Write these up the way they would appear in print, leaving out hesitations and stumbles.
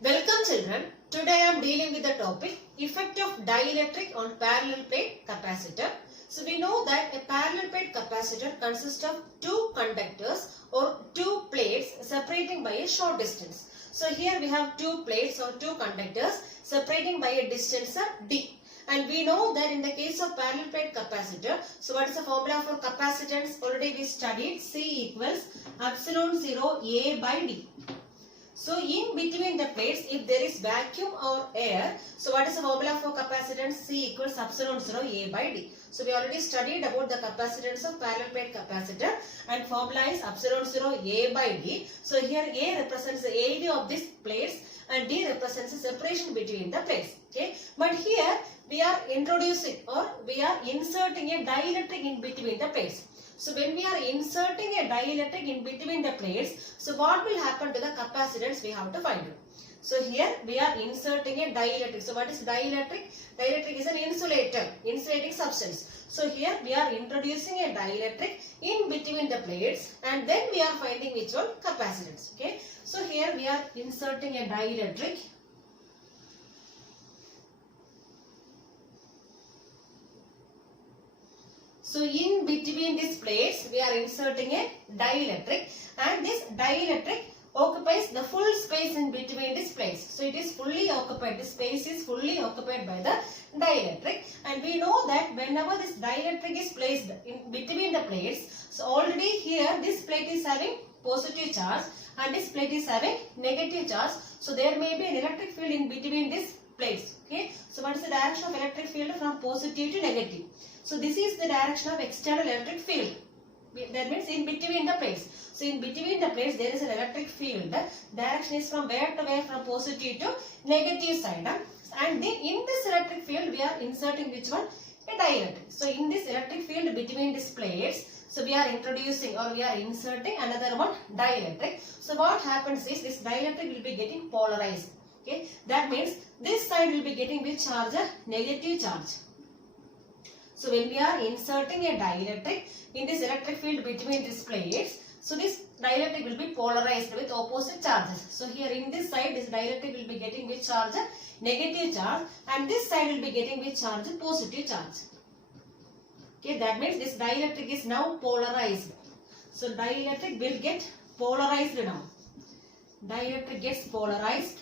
Welcome children. Today I am dealing with the topic effect of dielectric on parallel plate capacitor. So we know that a parallel plate capacitor consists of two conductors or two plates separating by a short distance. So here we have two plates or two conductors separating by a distance d. And we know that in the case of parallel plate capacitor, so what is the formula for capacitance? Already we studied C equals epsilon 0 A by D. So in between the plates, if there is vacuum or air, so what is the formula for capacitance? C equals epsilon 0 A by D. So we already studied about the capacitance of parallel plate capacitor, and formula is epsilon 0 A by D. So here A represents the area of these plates and D represents the separation between the plates. Okay, but here we are introducing or we are inserting a dielectric in between the plates. So when we are inserting a dielectric in between the plates, so what will happen to the capacitance we have to find out. So here we are inserting a dielectric. So what is dielectric? Dielectric is an insulator, insulating substance. So here we are introducing a dielectric in between the plates and then we are finding which one? Capacitance. Okay. So here we are inserting a dielectric. So in between these plates, we are inserting a dielectric, and this dielectric occupies the full space in between these plates. So it is fully occupied. This space is fully occupied by the dielectric, and we know that whenever this dielectric is placed in between the plates, so already here this plate is having positive charge and this plate is having negative charge. So there may be an electric field in between these plates. Okay. So what is the direction of electric field from positive to negative? So this is the direction of external electric field. That means in between the plates. So in between the plates there is an electric field. Direction is from where to where? From positive to negative side. And then in this electric field we are inserting which one? A dielectric. So in this electric field between these plates, so we are introducing or we are inserting another one, dielectric. So what happens is this dielectric will be getting polarized. Okay. That means this side will be getting which charge? Negative charge. So when we are inserting a dielectric in this electric field between these plates, so this dielectric will be polarized with opposite charges. So here in this side, this dielectric will be getting which charge? Negative charge, and this side will be getting which charge? Positive charge. Okay, that means this dielectric is now polarized. So dielectric will get polarized now. Dielectric gets polarized,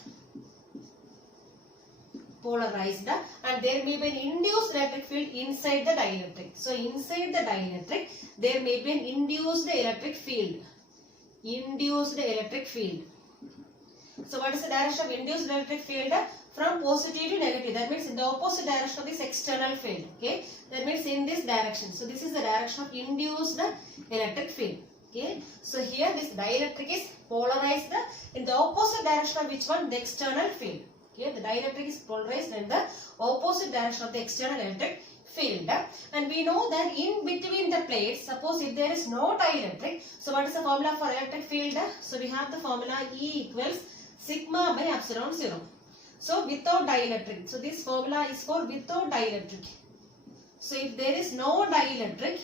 and there may be an induced electric field inside the dielectric. So inside the dielectric there may be an induced electric field. Induced electric field. So what is the direction of induced electric field? From positive to negative. That means in the opposite direction of this external field. Okay. That means in this direction. So this is the direction of induced electric field. Okay. So here this dielectric is polarized in the opposite direction of which one? The external field. Okay, the dielectric is polarized in the opposite direction of the external electric field. And we know that in between the plates, suppose if there is no dielectric, so what is the formula for electric field? So we have the formula E equals sigma by epsilon 0. So without dielectric, so this formula is for without dielectric. So if there is no dielectric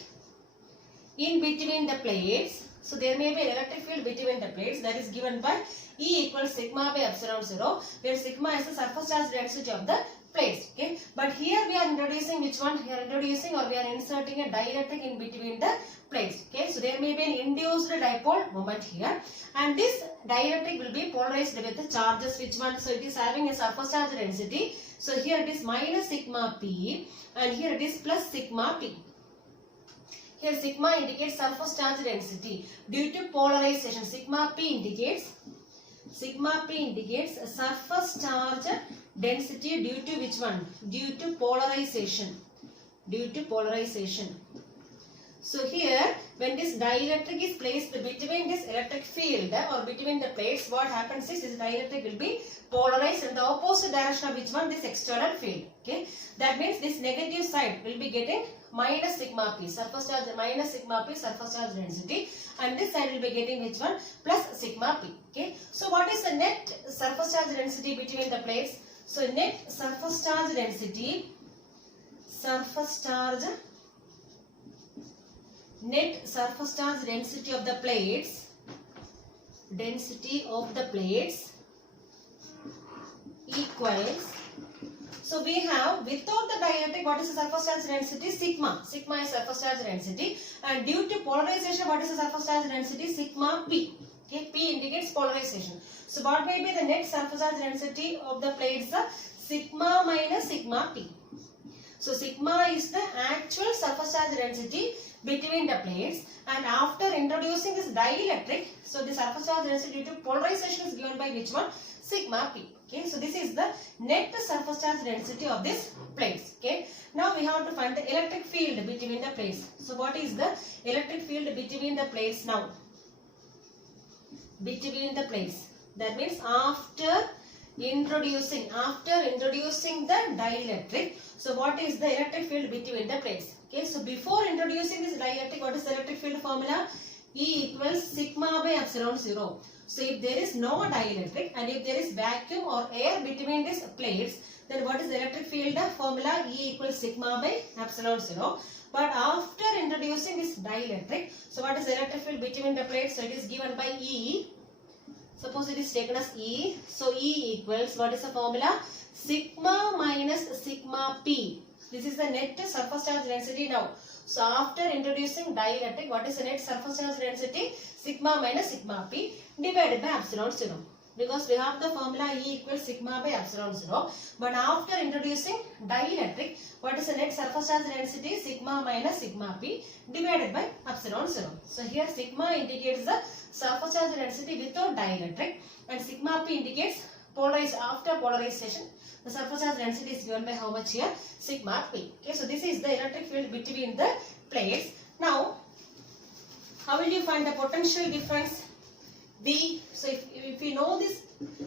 in between the plates, so there may be an electric field between the plates, that is given by E equals sigma by epsilon 0, where sigma is the surface charge density of the plates. Okay, but here we are introducing which one? We are introducing or we are inserting a dielectric in between the plates. Okay, so there may be an induced dipole moment here, and this dielectric will be polarized with the charges which one? So it is having a surface charge density. So here it is minus sigma p, and here it is plus sigma p. Here sigma indicates surface charge density due to polarization. Sigma p indicates a surface charge density due to which one? Due to polarization. Due to polarization. So here when this dielectric is placed between this electric field or between the plates, what happens is this dielectric will be polarized in the opposite direction of which one? This external field. Okay. That means this negative side will be getting minus sigma p, surface charge minus sigma p, surface charge density, and this side will be getting which one? Plus sigma p. Okay. So what is the net surface charge density between the plates? So net surface charge density, net surface charge density of the plates equals, so we have without the dielectric, what is the surface charge density? Sigma. Sigma is surface charge density, and due to polarization, what is the surface charge density? Sigma P. Okay, P indicates polarization. So what may be the net surface charge density of the plates? Sigma minus sigma P. So sigma is the actual surface charge density between the plates, and after introducing this dielectric, so the surface charge density due to polarization is given by which one? Sigma P. Okay, so this is the net surface charge density of these plates. Okay, now we have to find the electric field between the plates. So what is the electric field between the plates now? Between the plates, that means after introducing the dielectric, so what is the electric field between the plates? Okay, so before introducing this dielectric, what is the electric field formula? E equals sigma by epsilon 0. So if there is no dielectric and if there is vacuum or air between these plates, then what is the electric field formula? E equals sigma by epsilon 0. But after introducing this dielectric, so what is the electric field between the plates? So it is given by E. Suppose it is taken as E. So E equals, what is the formula? Sigma minus sigma P. This is the net surface charge density now. So after introducing dielectric, what is the net surface charge density? Sigma minus sigma P divided by epsilon 0. Because we have the formula E equals sigma by epsilon 0. But after introducing dielectric, what is the net surface charge density? Sigma minus sigma P divided by epsilon 0. So here sigma indicates the surface charge density without dielectric, and sigma P indicates after polarization. The surface charge density is given by how much here? Sigma P. Okay, so this is the electric field between the plates. Now, how will you find the potential difference? V. So if you know this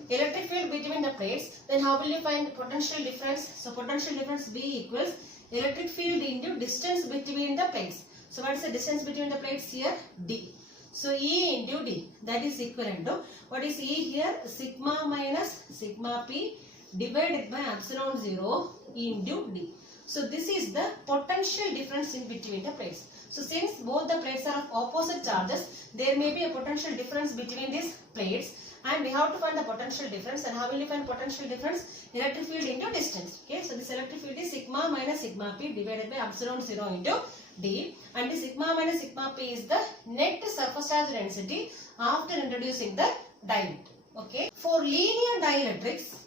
electric field between the plates, then how will you find the potential difference? So potential difference V equals electric field into distance between the plates. So what is the distance between the plates here? D. So E into D, that is equivalent to, what is E here? Sigma minus sigma P divided by epsilon 0 into D. So this is the potential difference in between the plates. So since both the plates are of opposite charges, there may be a potential difference between these plates, and we have to find the potential difference. And how will you find potential difference? Electric field into distance. Okay, so this electric field is sigma minus sigma P divided by epsilon 0 into D, and the sigma minus sigma P is the net surface charge density after introducing the dielectric. Okay, for linear dielectrics,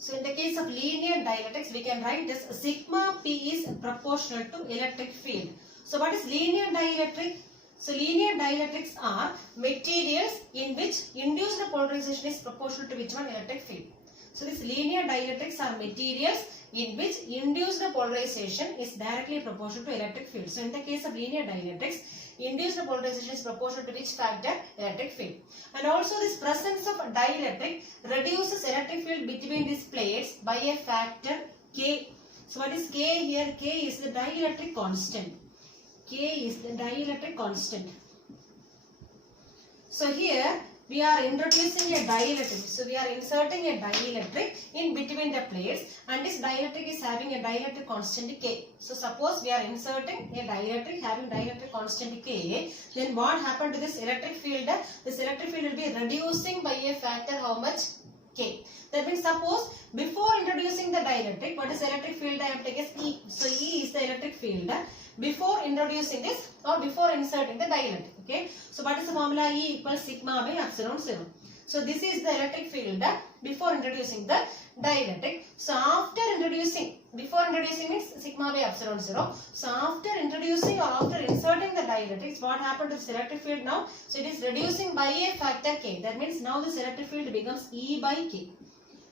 so in the case of linear dielectrics, we can write this sigma P is proportional to electric field. So what is linear dielectric? So linear dielectrics are materials in which induced polarization is proportional to which one? Electric field. So these linear dielectrics are materials in which induced polarization is directly proportional to electric field. So in the case of linear dielectrics, induced polarization is proportional to which factor? Electric field. And also this presence of dielectric reduces electric field between these plates by a factor K. So what is K here? K is the dielectric constant. K is the dielectric constant. So here we are introducing a dielectric. So we are inserting a dielectric in between the plates, and this dielectric is having a dielectric constant K. So suppose we are inserting a dielectric having dielectric constant K, then what happened to this electric field? This electric field will be reducing by a factor how much? K. That means suppose before introducing the dielectric, what is electric field? I have taken E. So E is the electric field before introducing this or before inserting the dielectric. Okay. So what is the formula? E equals sigma by epsilon 0. So this is the electric field before introducing the dielectric. So after introducing, before introducing means sigma by epsilon 0. So after introducing or after inserting the dielectrics, what happened to this electric field now? So it is reducing by a factor K. That means now this electric field becomes E by K.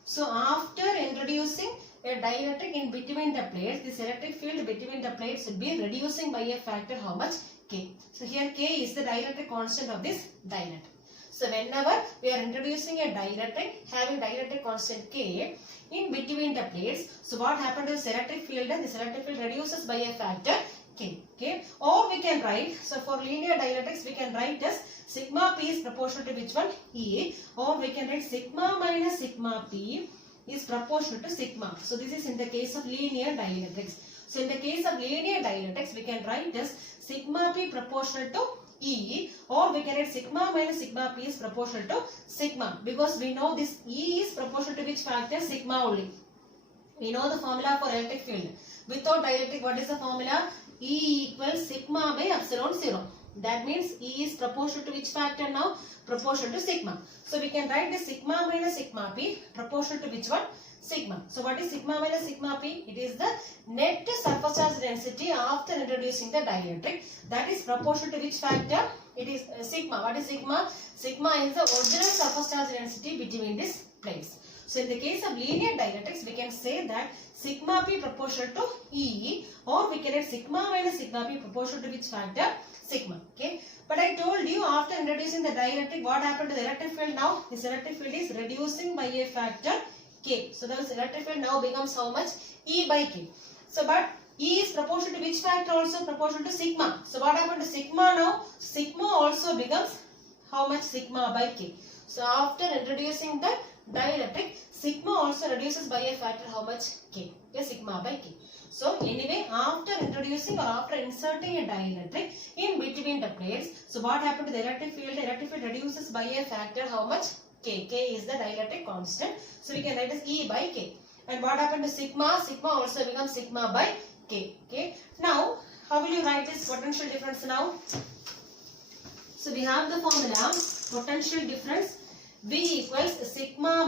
So after introducing a dielectric in between the plates, this electric field between the plates will be reducing by a factor how much? K. So here K is the dielectric constant of this dielectric. So whenever we are introducing a dielectric having dielectric constant K in between the plates, so what happened to this electric field? This electric field reduces by a factor K. Okay. Or we can write, so for linear dielectrics we can write as sigma P is proportional to which one? E. Or we can write sigma minus sigma P is proportional to sigma. So this is in the case of linear dielectrics. So in the case of linear dielectrics, we can write as sigma P proportional to E, or we can write sigma minus sigma P is proportional to sigma, because we know this E is proportional to which factor? Sigma only. We know the formula for electric field. Without dielectric, what is the formula? E equals sigma by epsilon 0. That means E is proportional to which factor now? Proportional to sigma. So we can write the sigma minus sigma P proportional to which one? Sigma. So what is sigma minus sigma P? It is the net surface charge density after introducing the dielectric. That is proportional to which factor? It is sigma. What is sigma? Sigma is the original surface charge density between these plates. So in the case of linear dielectrics, we can say that sigma P proportional to E, or we can write sigma minus sigma P proportional to which factor? Sigma. Okay. But I told you after introducing the dielectric, what happened to the electric field now? This electric field is reducing by a factor K. So the electric field now becomes how much? E by K. So but E is proportional to which factor also? Proportional to sigma. So what happened to sigma now? Sigma also becomes how much? Sigma by K. So after introducing the dielectric, sigma also reduces by a factor how much? K. Okay, sigma by K. So anyway, after introducing or after inserting a dielectric in between the plates, so what happened to the electric field? The electric field reduces by a factor how much? K. K is the dielectric constant. So we can write as E by K. And what happened to sigma? Sigma also becomes sigma by K. Okay. Now, how will you write this potential difference now? So we have the formula potential difference V equals sigma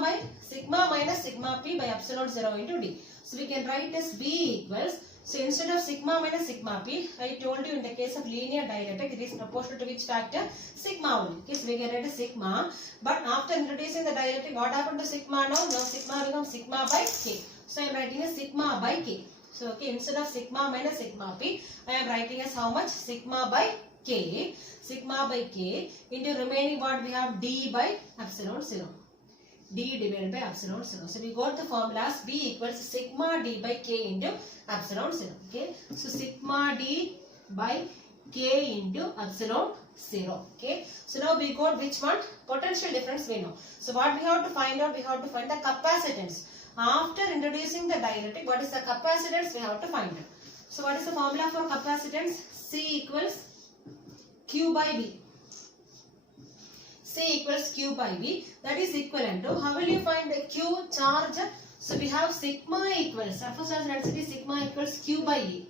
minus sigma P by epsilon 0 into D. So we can write as V equals, so instead of sigma minus sigma P, I told you in the case of linear dielectric, it is proportional to which factor? Sigma only. Okay, so we can write as sigma. But after introducing the dielectric, what happened to sigma now? Now sigma becomes sigma by K. So I am writing as sigma by K. So okay, instead of sigma minus sigma P, I am writing as how much? Sigma by K. Sigma by K into remaining what we have? D by epsilon 0. D divided by epsilon 0. So we got the formulas B equals sigma D by K into epsilon 0. Okay. So sigma D by K into epsilon 0. Okay. So now we got which one? Potential difference we know. So what we have to find out? We have to find the capacitance. After introducing the dielectric, what is the capacitance? We have to find out. So what is the formula for capacitance? C equals Q by V. C equals Q by V. That is equivalent to, how will you find the Q charge? So we have sigma equals, surface charge density sigma equals Q by A.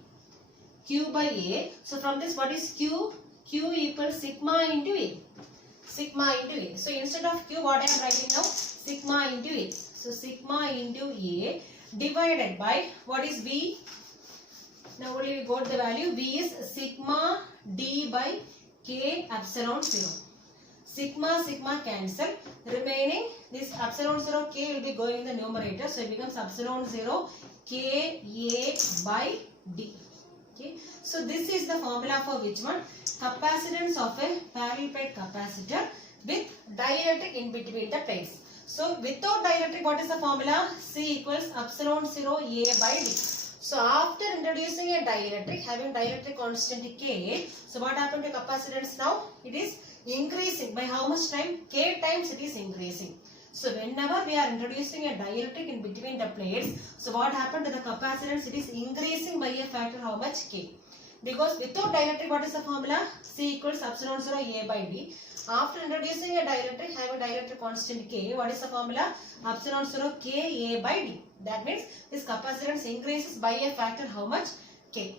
Q by A. So from this, what is Q? Q equals sigma into A. Sigma into A. So instead of Q, what I am writing now? Sigma into A. So sigma into A divided by, what is V? Now only we got the value. V is sigma D by K epsilon 0. Sigma, sigma cancel. Remaining this epsilon 0 K will be going in the numerator. So it becomes epsilon 0 K A by D. Okay. So this is the formula for which one? Capacitance of a parallel plate capacitor with dielectric in between the plates. So without dielectric, what is the formula? C equals epsilon 0 A by D. So after introducing a dielectric, having dielectric constant K, so what happened to capacitance now? It is increasing by how much time? K times it is increasing. So whenever we are introducing a dielectric in between the plates, so what happened to the capacitance? It is increasing by a factor how much? K. Because without dielectric, what is the formula? C equals epsilon 0 A by D. After introducing a dielectric, having dielectric constant K, what is the formula? Epsilon 0 K A by D. That means this capacitance increases by a factor how much? K.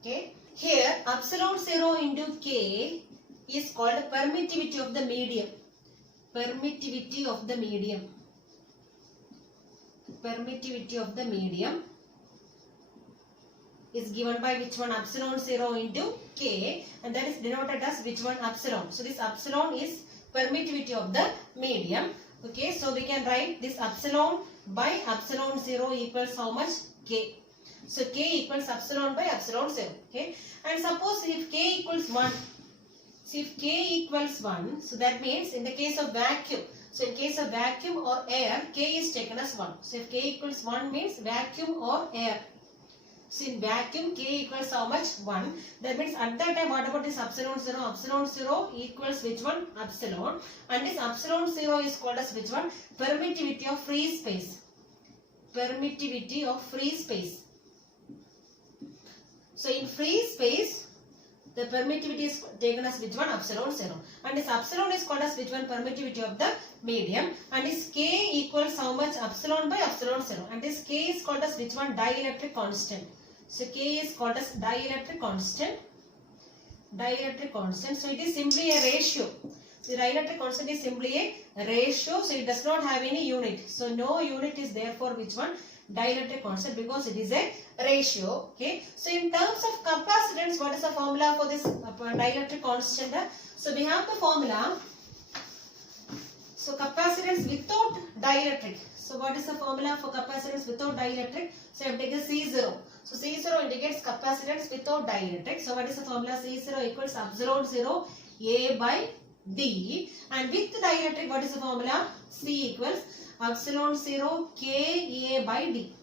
Okay. Here epsilon 0 into K is called permittivity of the medium. Permittivity of the medium. Permittivity of the medium is given by which one? Epsilon 0 into K, and that is denoted as which one? Epsilon. So this epsilon is permittivity of the medium. Okay, so we can write this epsilon by epsilon 0 equals how much? K. So K equals epsilon by epsilon 0. Okay, and suppose if K equals 1. So if K equals 1, so that means in the case of vacuum, so in case of vacuum or air, K is taken as 1. So if K equals 1 means vacuum or air. So in vacuum, K equals how much? 1. That means at that time, what about this epsilon 0? Epsilon 0 equals which one? Epsilon. And this epsilon 0 is called as which one? Permittivity of free space. Permittivity of free space. So in free space, the permittivity is taken as which one? Epsilon 0. And this epsilon is called as which one? Permittivity of the medium. And this K equals how much? Epsilon by epsilon 0. And this K is called as which one? Dielectric constant. So K is called as dielectric constant. Dielectric constant. So it is simply a ratio. The dielectric constant is simply a ratio. So it does not have any unit. So no unit is there for which one? Dielectric constant, because it is a ratio. Okay. So in terms of capacitance, what is the formula for this dielectric constant? So we have the formula. So capacitance without dielectric. So what is the formula for capacitance without dielectric? So I have taken C0. So C0 indicates capacitance without dielectric. So what is the formula? C0 equals epsilon 0 A by D. And with dielectric, what is the formula? C equals epsilon 0 K A by D.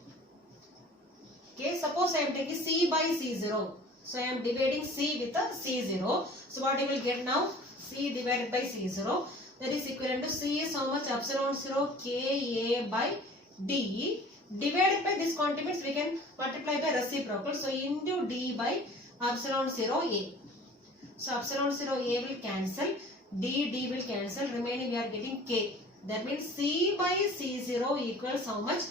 Okay, suppose I am taking C by C0. So I am dividing C with a C0. So what you will get now? C divided by C0. That is equivalent to C is how much? Epsilon 0 K A by D. Divided by this quantity means we can multiply by reciprocal. So into D by epsilon 0 A. So epsilon 0 A will cancel. D will cancel. Remaining we are getting K. That means C by C0 equals how much?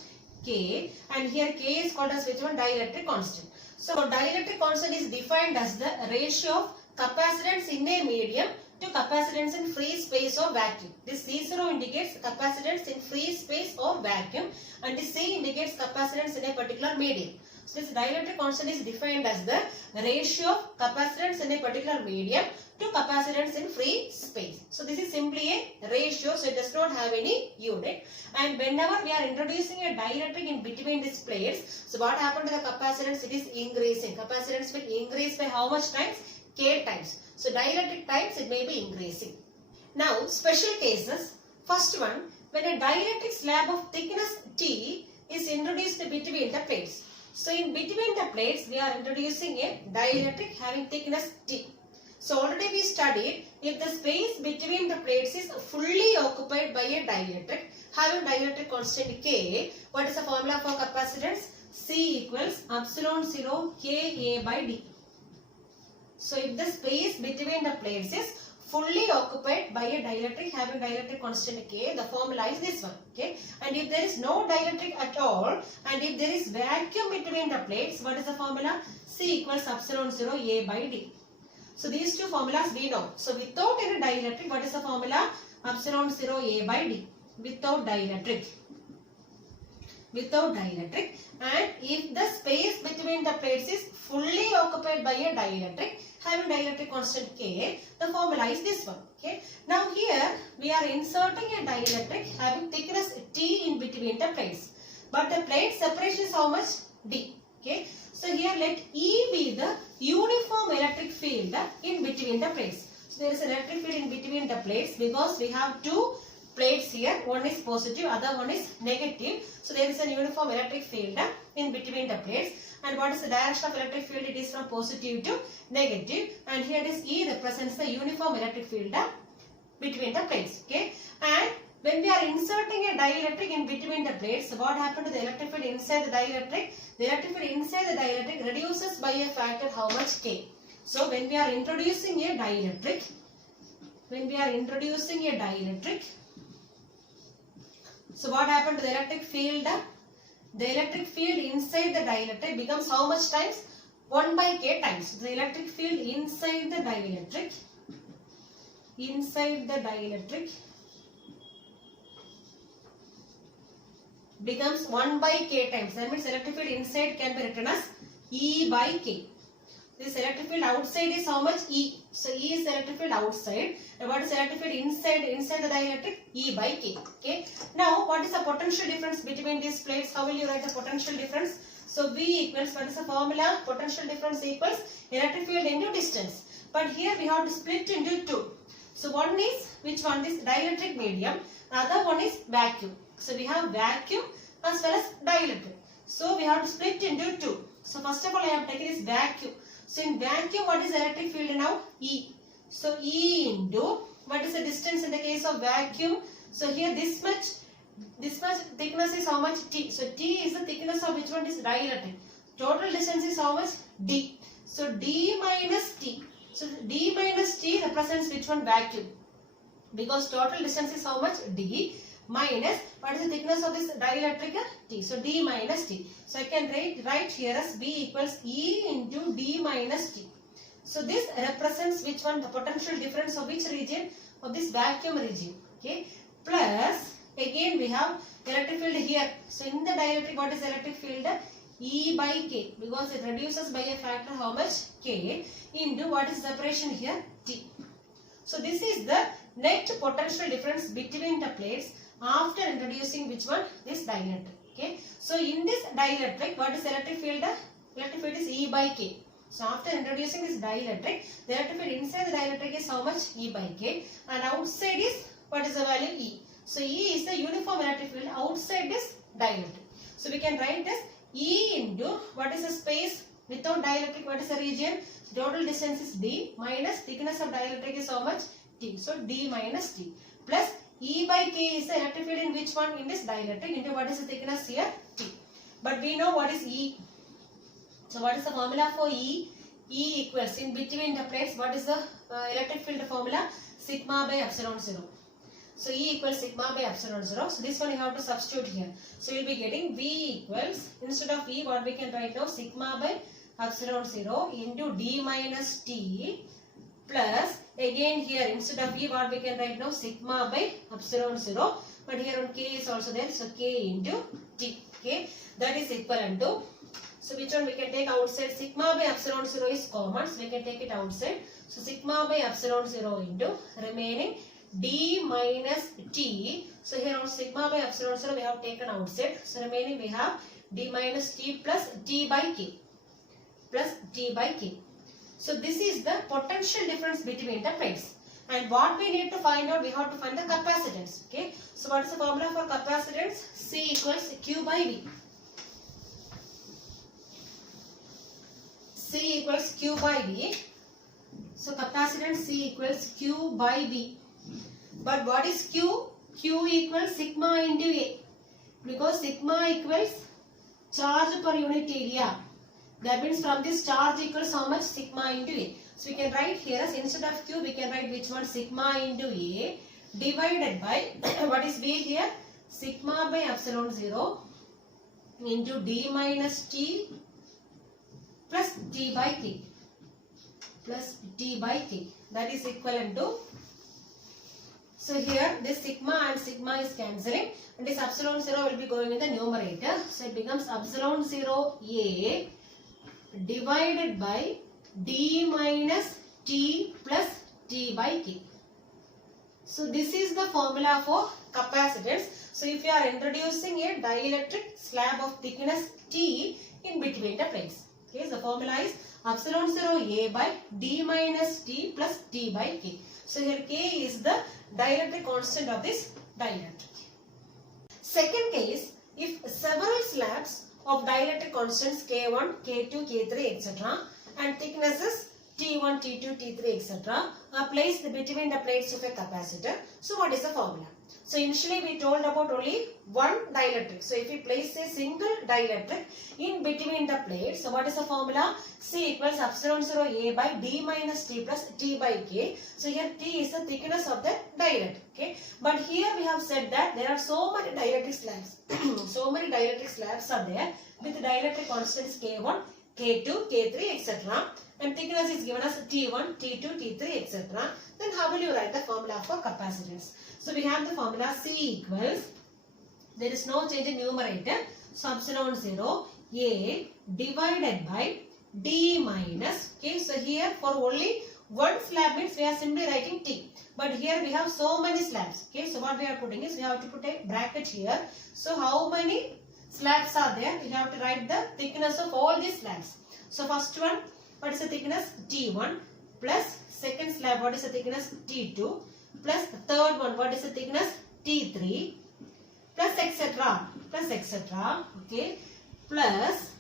K. And here K is called as which one? Dielectric constant. So dielectric constant is defined as the ratio of capacitance in a medium to capacitance in free space or vacuum. This C0 indicates capacitance in free space or vacuum, and this C indicates capacitance in a particular medium. So this dielectric constant is defined as the ratio of capacitance in a particular medium to capacitance in free space. So this is simply a ratio, so it does not have any unit. And whenever we are introducing a dielectric in between these plates, so what happened to the capacitance? It is increasing. Capacitance will increase by how much times? K times. So dielectric times it may be increasing. Now special cases. First one, when a dielectric slab of thickness T is introduced between the plates. So in between the plates we are introducing a dielectric having thickness T. So already we studied, if the space between the plates is fully occupied by a dielectric having dielectric constant K, what is the formula for capacitance? C equals epsilon 0 Ka by D. So if the space between the plates is fully occupied by a dielectric having dielectric constant K, the formula is this one. Okay. And if there is no dielectric at all, and if there is vacuum between the plates, what is the formula? C equals epsilon 0 A by D. So these two formulas we know. So without any dielectric, what is the formula? Epsilon 0 A by D. Without dielectric. Without dielectric. And if the space between the plates is fully occupied by a dielectric having dielectric constant K, the formula is this one. Okay. Now here we are inserting a dielectric having thickness T in between the plates. But the plate separation is how much? D. Okay. So here let E be the uniform electric field in between the plates. So there is an electric field in between the plates because we have two plates here. One is positive, other one is negative. So there is a uniform electric field in between the plates. And what is the direction of electric field? It is from positive to negative. And here this E represents the uniform electric field between the plates. Okay. And when we are inserting a dielectric in between the plates, what happened to the electric field inside the dielectric? The electric field inside the dielectric reduces by a factor how much? K. So when we are introducing a dielectric, so what happened to the electric field? The electric field inside the dielectric becomes how much times? 1 by K times. The electric field inside the dielectric becomes 1 by K times. That means electric field inside can be written as E by K. This electric field outside is how much? E. So E is electric field outside. And what is electric field inside the dielectric? E by K. Okay. Now what is the potential difference between these plates? How will you write the potential difference? So V equals, what is the formula? Potential difference equals electric field into distance. But here we have to split into two. So one is, which one? This dielectric medium. The other one is vacuum. So we have vacuum as well as dielectric. So we have to split into two. So first of all I have taken this vacuum. So in vacuum, what is electric field now? E. So E into, what is the distance in the case of vacuum? So here this much thickness is how much? T. So T is the thickness of which one? Is dielectric. Total distance is how much? D. So D minus T. So d minus t represents which one? Vacuum. Because total distance is how much? D minus, what is the thickness of this dielectric? T. So d minus t. So I can write here as B equals E into d minus t. So this represents which one? The potential difference of which region? Of this vacuum region. Okay. Plus again we have electric field here. So in the dielectric, what is electric field? E by K, because it reduces by a factor how much? K into what is separation here? T. So this is the net potential difference between the plates after introducing which one? This dielectric. Okay. So in this dielectric, what is electric field? Electric field is E by K. So after introducing this dielectric, the electric field inside the dielectric is how much? E by K, and outside is, what is the value? E. So E is the uniform electric field outside this dielectric. So we can write this E into, what is the space without dielectric, what is the region? Total distance is D minus thickness of dielectric is how much? T. So D minus T plus E by K is the electric field in which one? In this dielectric into what is the thickness here? T. But we know what is E. So what is the formula for E? E equals, in between the plates, what is the electric field formula? Sigma by epsilon 0. So E equals sigma by epsilon 0. So this one you have to substitute here. So you will be getting V equals, instead of E, what we can write now? Sigma by epsilon 0 into D minus T plus, again here instead of E, what we can write now? Sigma by epsilon 0. But here on K is also there. So K into T. Okay. That is equivalent to, so which one we can take outside? Sigma by epsilon 0 is common. So we can take it outside. So sigma by epsilon 0 into remaining D minus T. So here on sigma by epsilon 0 we have taken outside. So remaining we have D minus T plus T by K. Plus T by K. So this is the potential difference between the plates. And what we need to find out, we have to find the capacitance. Okay. So what is the formula for capacitance? C equals Q by V. C equals Q by V. So capacitance C equals Q by V. But what is Q? Q equals sigma into A. Because sigma equals charge per unit area. That means from this charge equals how much? Sigma into A. So we can write here as, instead of Q, we can write which one? Sigma into A divided by what is V here? Sigma by epsilon 0 into D minus T plus T by K. Plus T by K. That is equivalent to, so here this sigma and sigma is cancelling, and this epsilon 0 will be going in the numerator. So it becomes epsilon 0 A divided by D minus T plus T by K. So this is the formula for capacitance. So if you are introducing a dielectric slab of thickness T in between the plates. Okay, the formula is epsilon 0 A by D minus T plus T by K. So here K is the dielectric constant of this dielectric. Second case, if several slabs of dielectric constants K1, K2, K3, etc. and thicknesses T1, T2, T3, etc. are placed between the plates of a capacitor. So what is the formula? So initially we told about only one dielectric. So if we place a single dielectric in between the plates, so what is the formula? C equals epsilon 0 A by D minus T plus T by K. So here T is the thickness of the dielectric. Okay. But here we have said that there are so many dielectric slabs. So many dielectric slabs are there with dielectric constants K1, K2, K3, etc. And thickness is given as T1, T2, T3, etc. Then how will you write the formula for capacitance? So we have the formula C equals, there is no change in numerator. So epsilon 0 A divided by D minus. Okay, so here for only one slab means we are simply writing T. But here we have so many slabs. Okay, so what we are putting is we have to put a bracket here. So how many slabs are there? We have to write the thickness of all these slabs. So first one, what is the thickness? T1 plus second slab, what is the thickness? T2 plus third one, what is the thickness? T3 plus etc. Okay, plus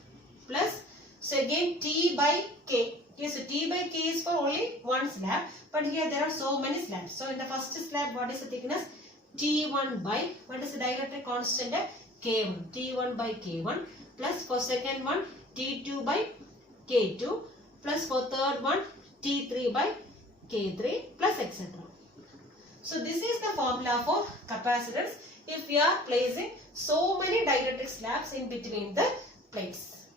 so again T by K. Okay, so T by K is for only one slab, but here there are so many slabs. So in the first slab, what is the thickness? T1 by, what is the dielectric constant? K1. T1 by K1 plus for second one T2 by K2 plus for third one T3 by K3 plus etc. So this is the formula for capacitance if we are placing so many dielectric slabs in between the plates.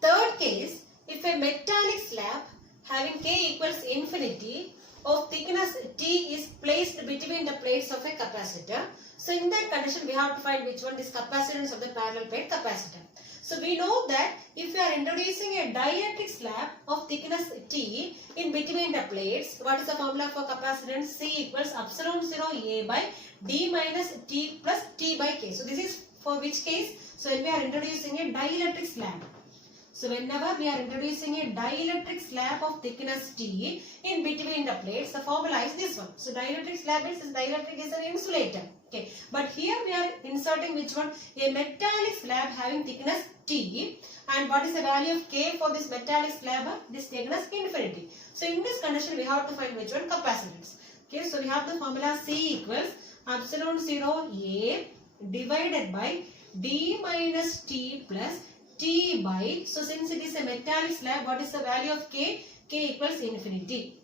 Third case, if a metallic slab having K equals infinity of thickness T is placed between the plates of a capacitor. So in that condition we have to find which one is capacitance of the parallel plate capacitor. So we know that if you are introducing a dielectric slab of thickness T in between the plates, what is the formula for capacitance? C equals epsilon 0 A by D minus T plus T by K. So this is for which case? So when we are introducing a dielectric slab. So whenever we are introducing a dielectric slab of thickness T in between the plates, the formula is this one. So dielectric slab is dielectric is an insulator. Okay. But here we are inserting which one? A metallic slab having thickness T. And what is the value of K for this metallic slab? This thickness infinity. So in this condition we have to find which one? Capacitance. Okay. So we have the formula C equals epsilon 0 A divided by D minus T plus T by, so since it is a metallic slab, what is the value of K? K equals infinity.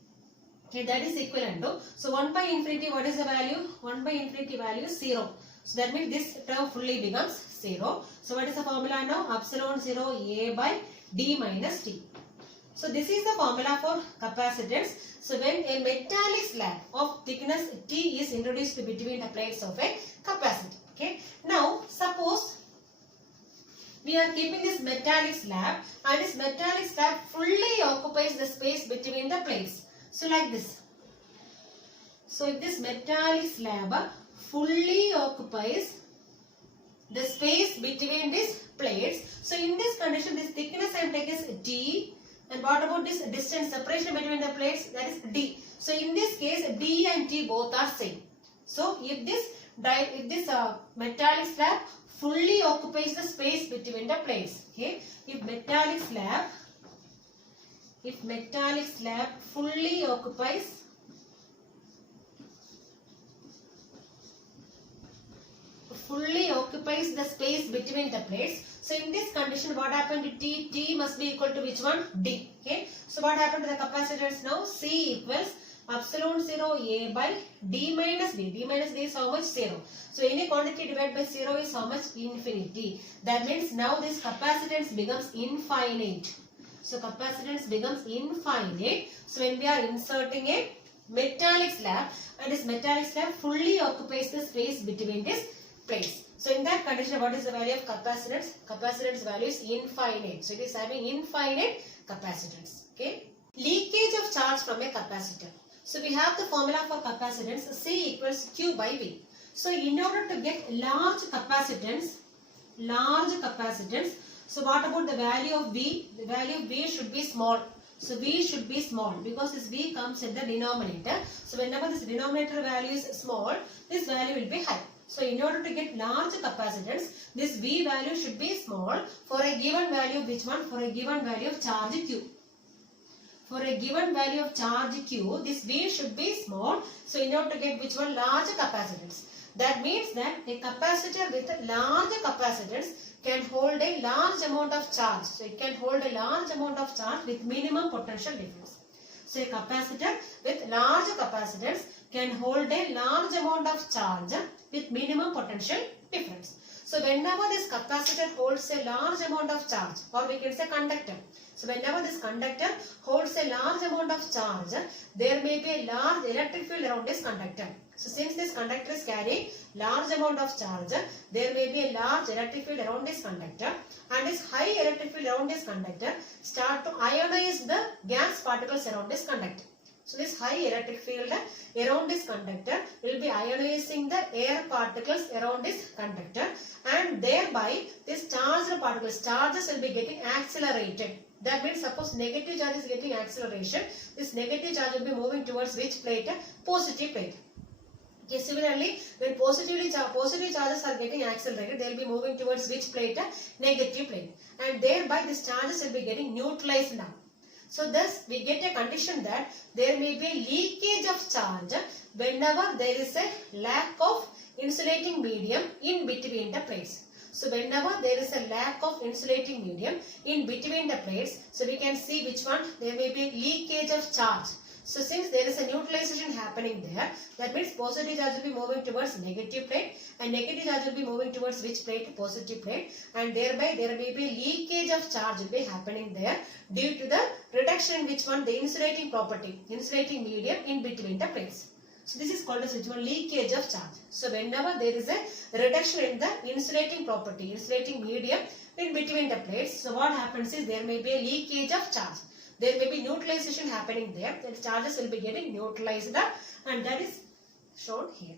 Okay, that is equivalent to, so 1 by infinity, what is the value? 1 by infinity value is 0. So that means this term fully becomes 0. So what is the formula now? Epsilon 0 A by D minus T. So this is the formula for capacitance. So when a metallic slab of thickness T is introduced between the plates of a capacitor. Okay. Now suppose we are keeping this metallic slab and this metallic slab fully occupies the space between the plates. So like this. So if this metallic slab fully occupies the space between these plates. So in this condition this thickness I am taking is T, and what about this distance separation between the plates, that is D. So in this case D and T both are same. So if this metallic slab fully occupies the space between the plates. Okay. If metallic slab fully occupies the space between the plates. So in this condition what happened to T? T must be equal to which one? D. Okay. So what happened to the capacitance now? C equals epsilon 0 A by D minus D. D minus D is how much? 0. So any quantity divided by 0 is how much? Infinity. That means now this capacitance becomes infinite. So capacitance becomes infinite. So when we are inserting a metallic slab and this metallic slab fully occupies the space between these plates. So in that condition what is the value of capacitance? Capacitance value is infinite. So it is having infinite capacitance. Okay. Leakage of charge from a capacitor. So we have the formula for capacitance, C equals Q by V. So in order to get large capacitance, so what about the value of V? The value of V should be small. So V should be small because this V comes in the denominator. So whenever this denominator value is small, this value will be high. So in order to get large capacitance, this V value should be small for a given value of which one? For a given value of charge Q. For a given value of charge Q, this V should be small. So in order to get which one? Large capacitance. That means that a capacitor with a large capacitance can hold a large amount of charge. So it can hold a large amount of charge with minimum potential difference. So a capacitor with large capacitance can hold a large amount of charge with minimum potential difference. So whenever this capacitor holds a large amount of charge, or we can say conductor. So whenever this conductor holds a large amount of charge, there may be a large electric field around this conductor. So since this conductor is carrying large amount of charge, there may be a large electric field around this conductor, and this high electric field around this conductor start to ionize the gas particles around this conductor. So this high electric field around this conductor will be ionizing the air particles around this conductor, and thereby this charged particles, charges will be getting accelerated. That means suppose negative charge is getting acceleration, this negative charge will be moving towards which plate? Positive plate. Okay, similarly, when positive charges are getting accelerated, they will be moving towards which plate? Negative plate. And thereby these charges will be getting neutralized now. So thus we get a condition that there may be a leakage of charge whenever there is a lack of insulating medium in between the plates. So whenever there is a lack of insulating medium in between the plates, so we can see which one, there may be leakage of charge. So since there is a neutralization happening there, that means positive charge will be moving towards negative plate and negative charge will be moving towards which plate? Positive plate, and thereby there may be leakage of charge will be happening there due to the reduction in which one? The insulating property, insulating medium in between the plates. So this is called as which one? Leakage of charge. So whenever there is a reduction in the insulating property, insulating medium in between the plates, so what happens is there may be a leakage of charge. There may be neutralization happening there. The charges will be getting neutralized and that is shown here.